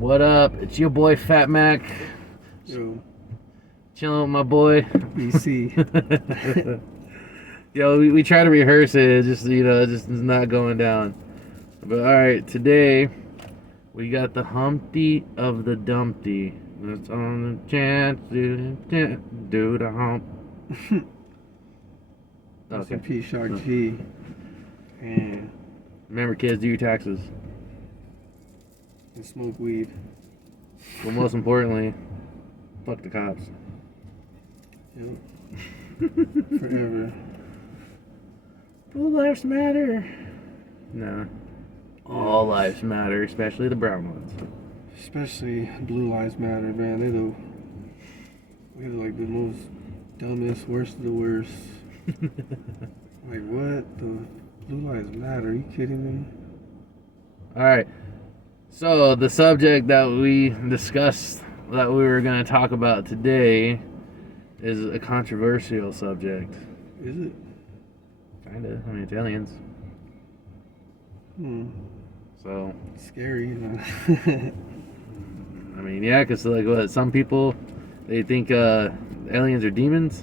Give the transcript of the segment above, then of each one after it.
What up? It's your boy Fat Mac. Yo, Chilling with my boy. BC. Yo, we try to rehearse it. It just is not going down. But all right, today we got the Humpty of the Dumpty. That's on the chance do the hump. Rest in peace, Shark G. And Remember, kids, do your taxes. smoke weed. But most importantly, fuck the cops. Yep. Forever. All lives matter. No. All lives matter, especially the brown ones. Especially Blue Lives Matter, man. They're like the most dumbest, worst of the worst. Like, what? The Blue Lives Matter? Are you kidding me? Alright. So, the subject that we discussed, that we were going to talk about today, is a controversial subject. Is it? Kinda. I mean, it's aliens. So. Scary, I mean, yeah, because, like, what, some people, they think aliens are demons.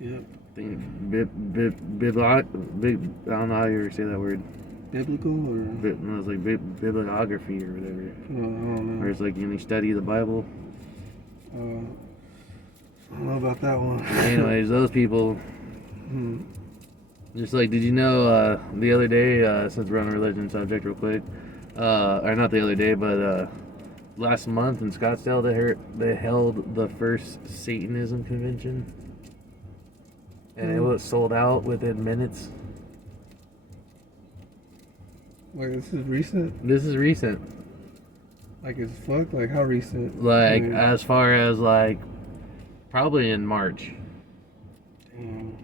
Yep. I don't know how you ever say that word. Biblical or? No, it's like bibliography or whatever. I don't know. Or it's like you study the Bible. I don't know about that one. Anyways, those people. Just like, did you know the other day, since we're on a religion subject real quick, or not the other day, but last month in Scottsdale, they held the first Satanism convention. And it was sold out within minutes. Like, this is recent? This is recent. Like, it's fucked? Like, how recent? Like, as far as, like, probably in March. Damn.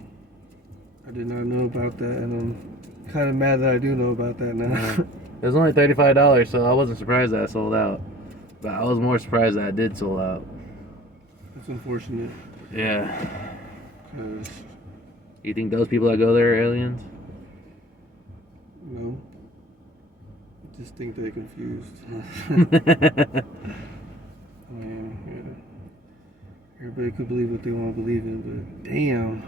I did not know about that, and I'm kind of mad that I do know about that now. It was only $35, so I wasn't surprised that it sold out. But I was more surprised that it did sold out. That's unfortunate. Yeah. 'Cause, You think those people that go there are aliens? no. I just think they're confused. I mean, yeah. Everybody could believe what they want to believe in, but damn.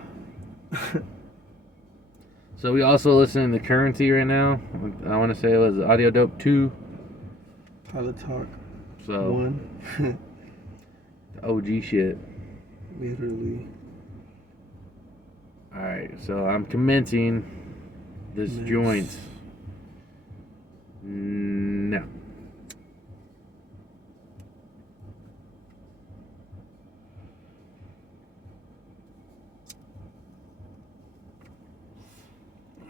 So we also listening to Currency right now. I want to say it was Audio Dope 2. Pilot Talk So 1. OG shit. Literally. Alright, so I'm commencing this joint. No.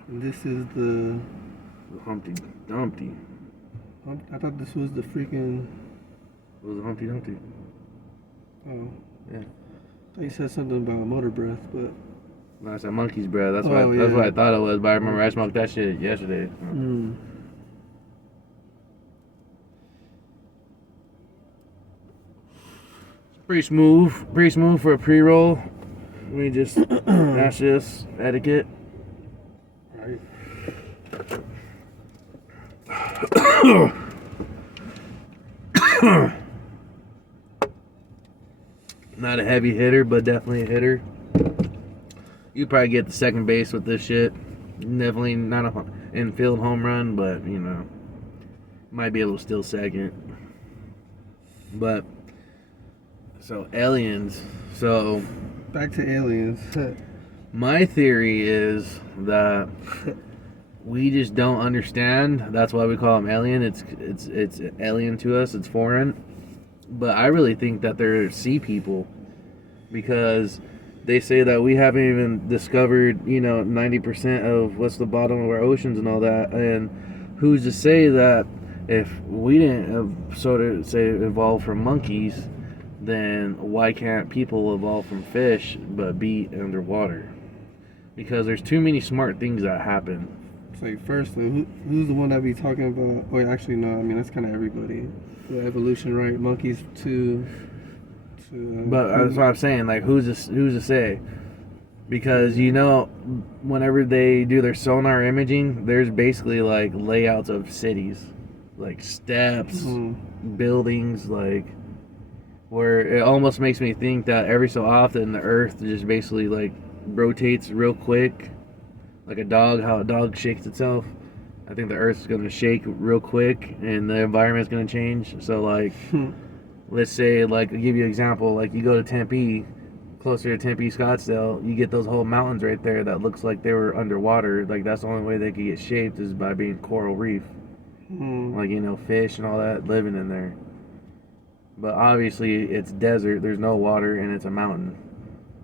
And this is the Humpty Dumpty. I thought this was the freaking. It was a Humpty Dumpty. Oh. Yeah. I thought you said something about motor breath, but. No, it's a monkey's breath. That's Oh, that's yeah. what I thought it was, but I remember I smoked that shit yesterday. Pretty smooth for a pre-roll. We just that's just etiquette. Right. Not a heavy hitter, but definitely a hitter. You probably get the second base with this shit. Definitely not a infield home run, but might be able to steal second. But so aliens. So Back to aliens. my theory is that we just don't understand. That's why we call them alien. It's alien to us. It's foreign. But I really think that they're sea people, because they say that we haven't even discovered 90% of what's the bottom of our oceans and all that. And who's to say that if we didn't sort of say evolve from monkeys, then why can't people evolve from fish but be underwater? Because there's too many smart things that happen. It's like, firstly, who's the one that be talking about? Wait, actually, no. I mean, that's kind of everybody. The evolution, right? Monkeys to But that's what I'm saying. Like, who's to say? Because whenever they do their sonar imaging, there's basically like layouts of cities. like steps, Mm-hmm. buildings, like where it almost makes me think that every so often the Earth just basically like rotates real quick, like a dog, how a dog shakes itself. I think the Earth's gonna shake real quick, and the environment's gonna change. So like, let's say like I'll give you an example. Like you go to Tempe, closer to Tempe, Scottsdale, you get those whole mountains right there that looks like they were underwater. Like that's the only way they could get shaped is by being coral reef. Mm-hmm. Like fish and all that living in there. But obviously it's desert. There's no water and it's a mountain.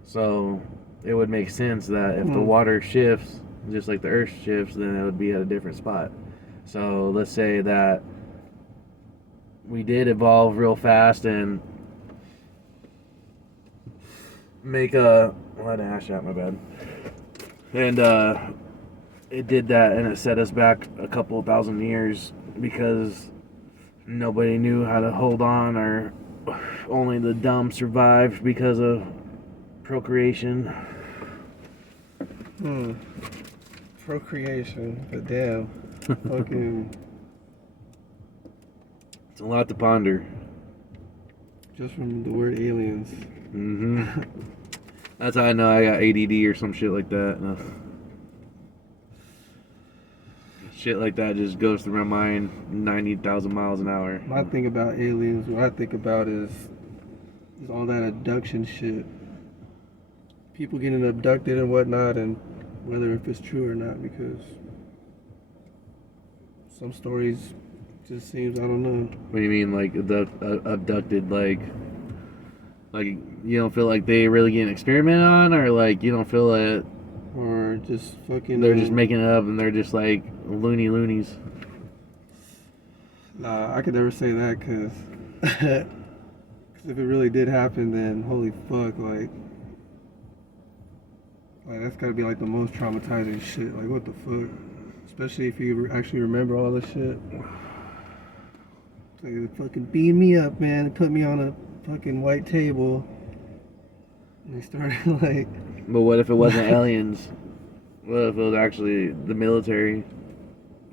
So it would make sense that if the water shifts, just like the Earth shifts, then it would be at a different spot. So let's say that we did evolve real fast and make a ash at my bed, and it did that, and it set us back a couple thousand years because nobody knew how to hold on, or only the dumb survived because of procreation. Procreation, but damn, fucking. It's a lot to ponder. Just from the word aliens. Mm-hmm. That's how I know I got ADD or some shit like that. Shit like that just goes through my mind 90,000 miles an hour. When I think about aliens, what I think about is all that abduction shit. People getting abducted and whatnot, and whether if it's true or not, because some stories just seems, I don't know. What do you mean, like abducted? Like you don't feel like they really get an experiment on, or like you don't feel that, or just fucking. They're just making it up and they're just like loonies. Nah, I could never say that because if it really did happen, then holy fuck, like that's gotta be like the most traumatizing shit. Like what the fuck? Especially if you actually remember all this shit. Like they fucking beamed me up, man. They put me on a fucking white table. And they started like. But what if it wasn't aliens? What if it was actually the military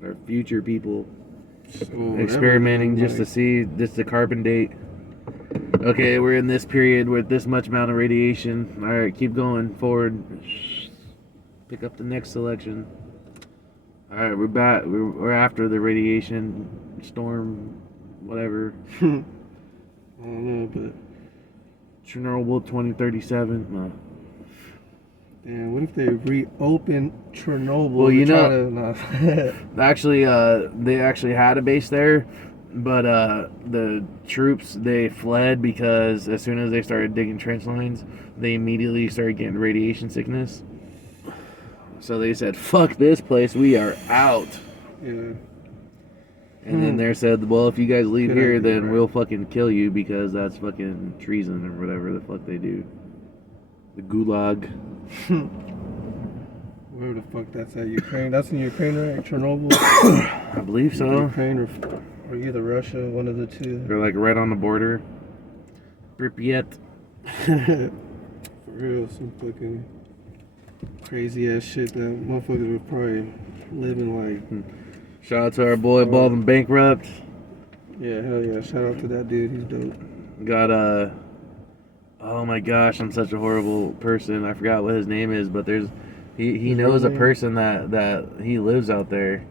or future people experimenting just to see, just to carbon date? Okay, we're in this period with this much amount of radiation. All right, keep going forward. Pick up the next selection. All right, we're back. We're after the radiation storm, whatever. I don't know, but Chernobyl 2037. No. Damn, what if they reopen Chernobyl? Well, you know, actually, they actually had a base there, but the troops, they fled because as soon as they started digging trench lines, they immediately started getting radiation sickness. So they said, "Fuck this place, we are out." Yeah. And then they said, "Well, if you guys leave here, then we'll fucking kill you because that's fucking treason or whatever the fuck they do." The gulag. Where the fuck that's at? Ukraine? That's in Ukraine, right? Chernobyl? I believe so. Ukraine or either Russia, one of the two. They're like right on the border. Pripyat. For real, some fucking crazy ass shit that motherfuckers were probably living like. Shout out to our boy Baldwin Bankrupt. Yeah, hell yeah. Shout out to that dude. He's dope. Got oh my gosh, I'm such a horrible person. I forgot what his name is, but he knows a person that he lives out there.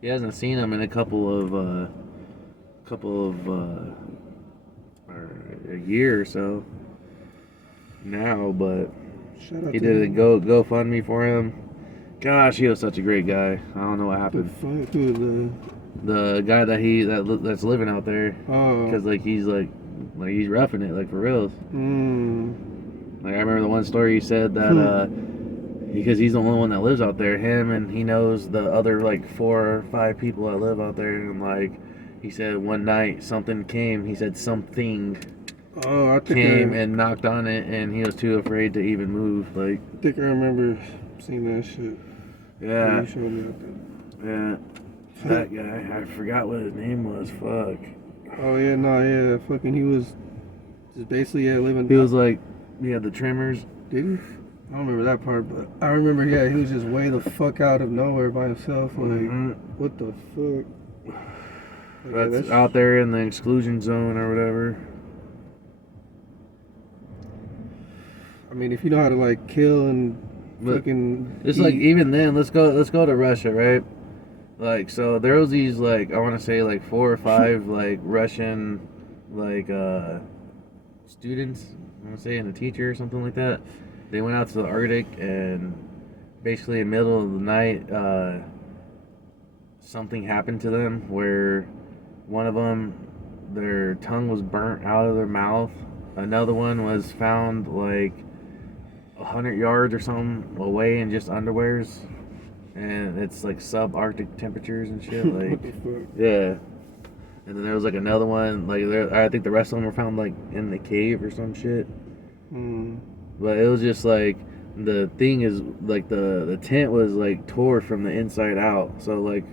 He hasn't seen him in a couple of or a year or so now, but he did a GoFundMe for him. Gosh, he was such a great guy. I don't know what happened. The guy that's living out there. Oh. Because like he's roughing it, like for real. Like I remember the one story he said that because he's the only one that lives out there, him and he knows the other like 4 or 5 people that live out there, and like he said one night something came. He said something came and knocked on it, and he was too afraid to even move. Like I think I remember seeing that shit. Yeah. You showed me that. Yeah. That guy, I forgot what his name was. Fuck. Oh yeah, yeah. Fucking, he was just basically living. He was like, the tremors. Did he? I don't remember that part, but I remember, he was just way the fuck out of nowhere by himself. Like, what the fuck? Yeah, That's out there in the exclusion zone or whatever. I mean, if you know how to like kill and But fucking it's eat, like even then, let's go to Russia, right? Like so there was these like I want to say like 4 or 5 like Russian like students, I want to say, and a teacher or something like that. They went out to the Arctic and basically in the middle of the night something happened to them where one of them their tongue was burnt out of their mouth. Another one was found like 100 yards or something away in just underwears, and it's like subarctic temperatures and shit. what Like, the fuck? yeah. And then there was like another one. Like, I think the rest of them were found like in the cave or some shit. Hmm. But it was just like the thing is like the tent was like tore from the inside out. So like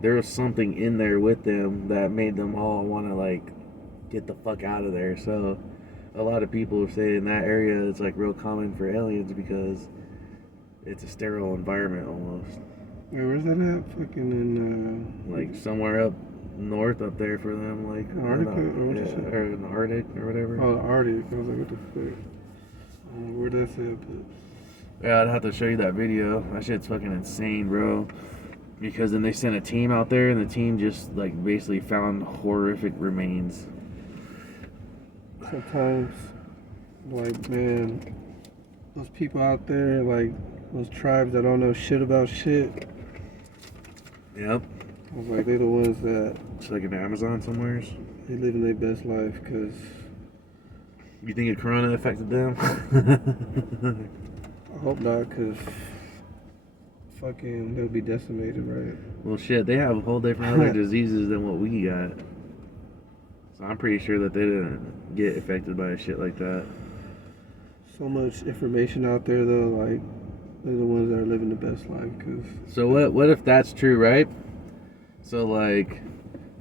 there was something in there with them that made them all want to like get the fuck out of there. So a lot of people say in that area it's like real common for aliens because it's a sterile environment almost. Wait, where's that at? Fucking in Like somewhere up north up there for them, like Antarctica or what you yeah, said? or in the Arctic or whatever. Oh, the Arctic. I was like, what the fuck? I don't know where that's at, but Yeah, I'd have to show you that video. That shit's fucking insane, bro. Because then they sent a team out there, and the team just like basically found horrific remains. sometimes, like, man, those people out there, like those tribes that don't know shit about shit. Yep. I was like, they're the ones that It's like in the Amazon somewheres. they living their best life, cause You think a corona affected them? I hope not, cause fucking they'll be decimated, right? Well, shit, they have a whole different other diseases than what we got. So I'm pretty sure that they didn't get affected by a shit like that. So much information out there, though. Like, they're the ones that are living the best life, cause So what if that's true, right? So like,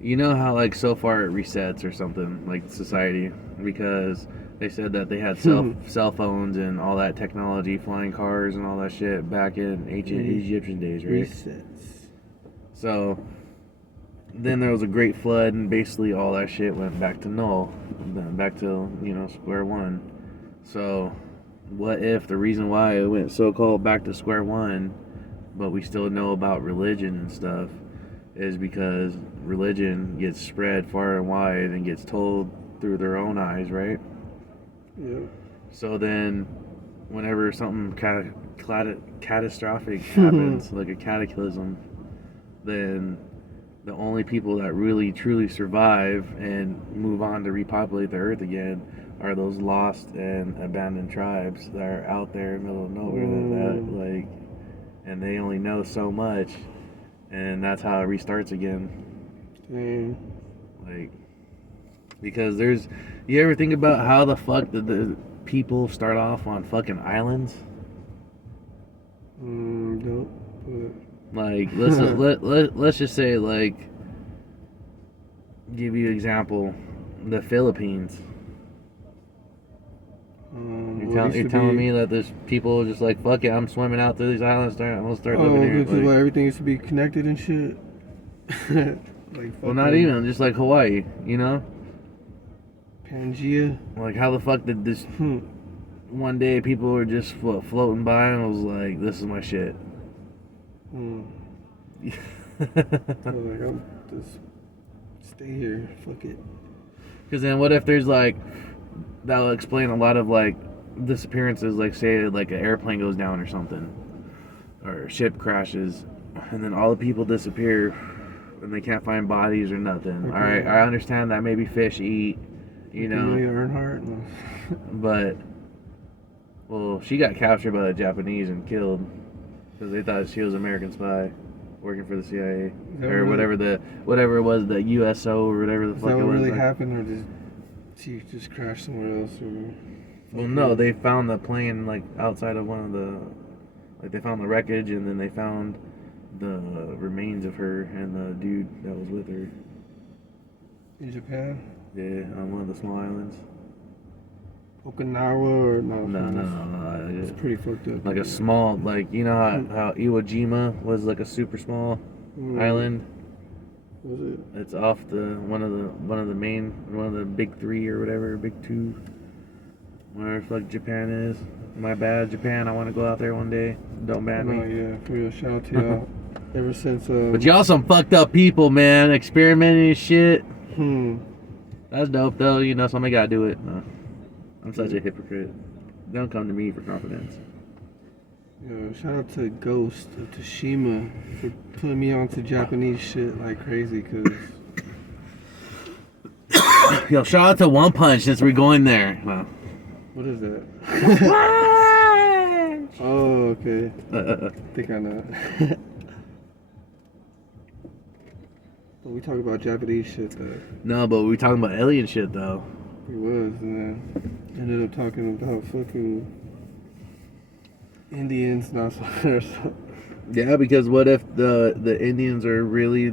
you know how like so far it resets or something like society because they said that they had cell phones and all that technology, flying cars and all that shit back in ancient Egyptian days, right? resets. So then there was a great flood and basically all that shit went back to null, back to square one. So what if the reason why it went so-called back to square one, but we still know about religion and stuff, is because religion gets spread far and wide and gets told through their own eyes, right? Yep. So then, whenever something catastrophic happens, like a cataclysm, then the only people that really truly survive and move on to repopulate the earth again are those lost and abandoned tribes that are out there in the middle of nowhere and they only know so much, and that's how it restarts again. Dang. Like, because you ever think about how the fuck did the people start off on fucking islands? Nope. Like, let's just say, like, give you an example, the Philippines. You're telling me that there's people just like, fuck it, I'm swimming out to these islands, I'm gonna start living here. Because everything used to be connected and shit. Like, well, not even, just like Hawaii, you know? Pangea. Like, how the fuck did this one day people were just floating by and I was like, this is my shit. I was like, I'm just stay here, fuck it. Because then what if there's like, that'll explain a lot of like disappearances, like say like an airplane goes down or something, or a ship crashes, and then all the people disappear and they can't find bodies or nothing. Okay. Alright, I understand that maybe fish eat, Amelia Earnhardt? No. but, well, she got captured by the Japanese and killed because they thought she was an American spy working for the CIA or whatever it was, the USO or whatever the fuck it was. Is that what really happened, or did she just crash somewhere else? Or well, no, they found the plane like outside of one of the, like they found the wreckage and then they found the remains of her and the dude that was with her. In Japan? Yeah, on one of the small islands. Okinawa or no? No. It's pretty fucked up. Like a small, like, you know how Iwo Jima was like a super small island? Was it? It's off the one of the big three or whatever, big two. Whatever the fuck Japan is. My bad, Japan. I want to go out there one day. Don't ban No, me. yeah, for real. Shout out to y'all. Ever since. But y'all some fucked up people, man. Experimenting and shit. Hmm. That's dope, though. You know, somebody gotta do it. No. I'm such a hypocrite. Don't come to me for confidence. Yo, shout out to Ghost of Tsushima for putting me onto Japanese shit like crazy, cause Yo, shout out to One Punch since we're going there. Wow. what is that? Oh, okay. I think I know. But we talk about Japanese shit though. No, but we talking about alien shit, though. We was, and then ended up talking about fucking Indians, not so. Yeah, because what if the Indians are really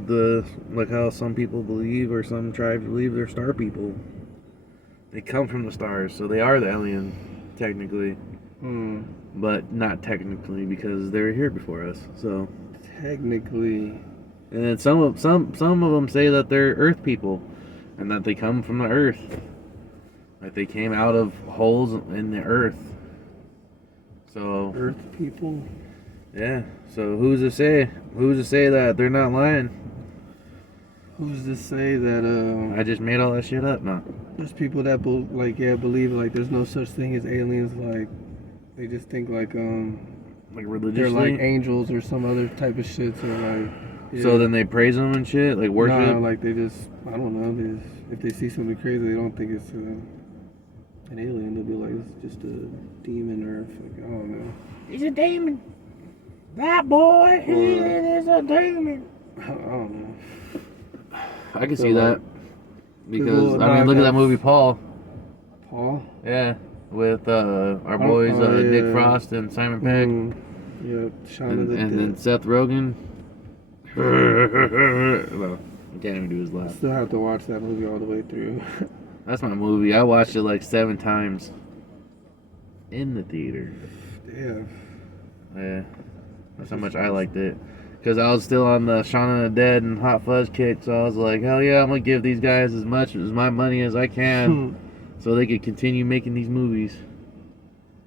like how some people believe or some tribes believe they're star people? They come from the stars, so they are the alien, technically. Hmm. But not technically because they were here before us. So Technically. and then some of them say that they're Earth people, and that they come from the Earth, like they came out of holes in the Earth. So Earth people? yeah. So who's to say? Who's to say that they're not lying? Who's to say that I just made all that shit up. No. there's people that believe like there's no such thing as aliens, like they just think like Like they're religiously. like angels or some other type of shit, so like yeah. So then they praise them and shit, like worship. No, like they just, I don't know, they just, if they see something crazy, they don't think it's an alien. They'll be like, it's just a demon or like, I don't know. He's a demon. That boy, he is a demon. I don't know. I can So, see like, that because I mean, look at that movie Paul. Paul? Yeah, with our Oh, boys Nick yeah. Frost and Simon Pegg, Yeah, Shaun of and, the and Dead. then Seth Rogen. Well, I can't even do his I laugh. still have to watch that movie all the way through. That's my movie. I watched it like 7 times in the theater. Damn. Yeah, that's how much I liked it. Because I was still on the Shaun of the Dead and Hot Fuzz kick, so I was like, hell yeah, I'm going to give these guys as much as my money as I can so they could continue making these movies.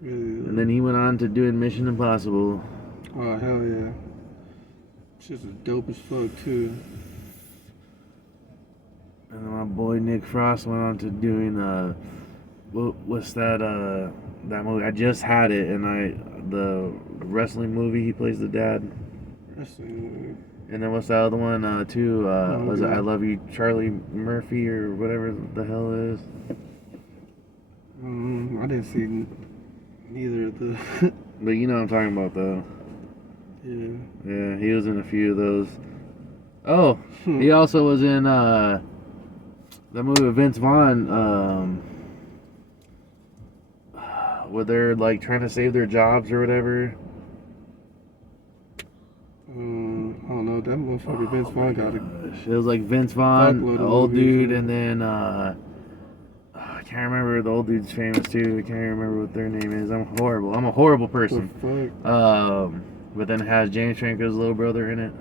And then he went on to doing Mission Impossible. Oh, hell yeah. It's just dope as fuck, too. And then my boy Nick Frost went on to doing, what's that movie? I just had it, and the wrestling movie, he plays the dad. Wrestling. And then what's the other one, too? Was it God. I Love You, Charlie Murphy, or whatever the hell it is? I didn't see neither of the. But you know what I'm talking about, though. Yeah. Yeah, he was in a few of those. Oh, he also was in the movie with Vince Vaughn, where they're like trying to save their jobs or whatever. I don't know. That motherfucker Vince Vaughn got it. It was like Vince Vaughn, Fuckload the of old movies, dude, yeah. and then I can't remember, the old dude's famous too. I can't remember what their name is. I'm horrible. I'm a horrible person. The fuck? But then it has James Franco's little brother in it.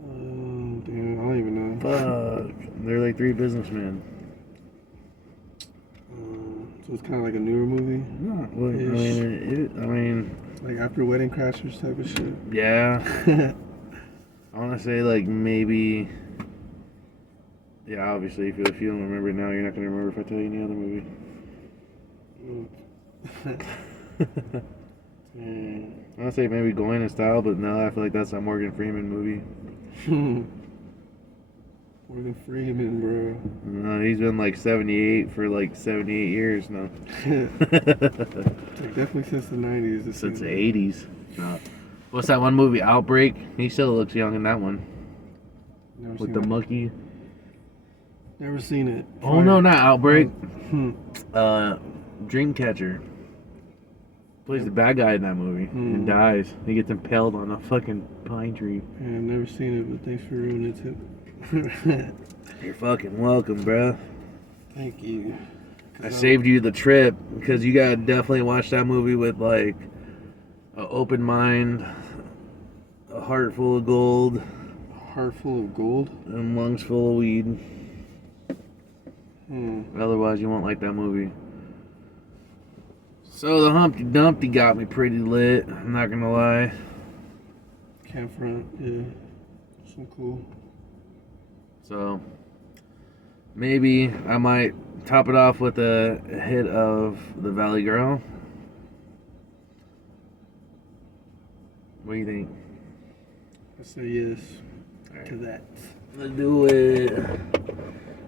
Damn, I don't even know. Fuck. They're like 3 businessmen. So it's kind of like a newer movie, No, well, I mean, like after Wedding Crashers type of shit. yeah. I want to say like maybe. Yeah, obviously, if you don't remember it now, you're not gonna remember if I tell you any other movie. I want to say maybe Going in Style, but no, I feel like that's a Morgan Freeman movie. Morgan Freeman, bro. He's been like 78 for like 78 years now. Like definitely since the 90s. Since the 80s. What's that one movie, Outbreak? He still looks young in that one. Never With seen the it. monkey. Never seen it. Oh no, not Outbreak. Hmm. Dreamcatcher. Plays the bad guy in that movie and dies. He gets impaled on a fucking pine tree. Yeah, I've never seen it, but thanks for ruining it. You're fucking welcome, bro. Thank you. I saved you the trip because you gotta definitely watch that movie with like an open mind, a heart full of gold. heart full of gold. and lungs full of weed. Otherwise, you won't like that movie. So the Humpty Dumpty got me pretty lit. I'm not gonna lie. Camp front, yeah. So cool. So maybe I might top it off with a hit of the Valley Girl. What do you think? I say yes to that. Let's do it.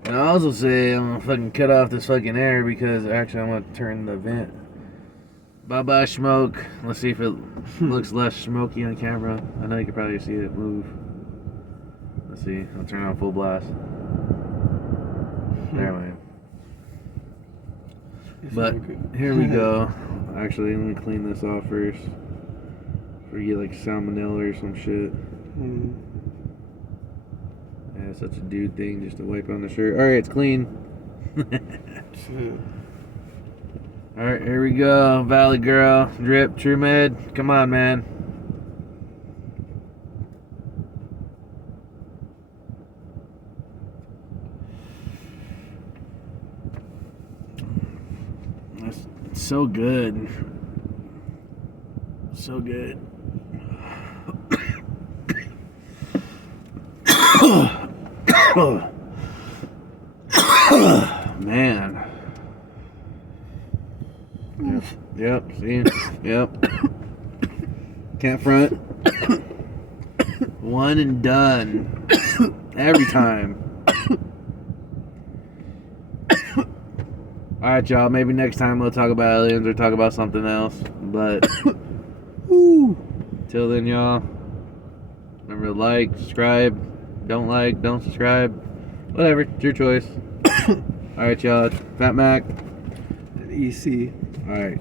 And I also say I'm gonna fucking cut off this fucking air because actually I'm gonna turn the vent. Bye bye smoke. Let's see if it looks less smoky on camera. I know you can probably see it move. Let's see. I'll turn on full blast. There, man. But here we go. Actually, let me clean this off first. Before you get like salmonella or some shit. Yeah, it's such a dude thing just to wipe on the shirt. Alright, it's clean. Alright, here we go. Valley Girl, Drip, True Med. Come on, man. That's so good. So good. Man. Yep, see? Yep. Can't front. One and done. Every time. Alright, y'all. Maybe next time we'll talk about aliens or talk about something else. But, till then, y'all. Remember to like, subscribe. Don't subscribe. Whatever. It's your choice. Alright, y'all. Fat Mac. EC. Alright.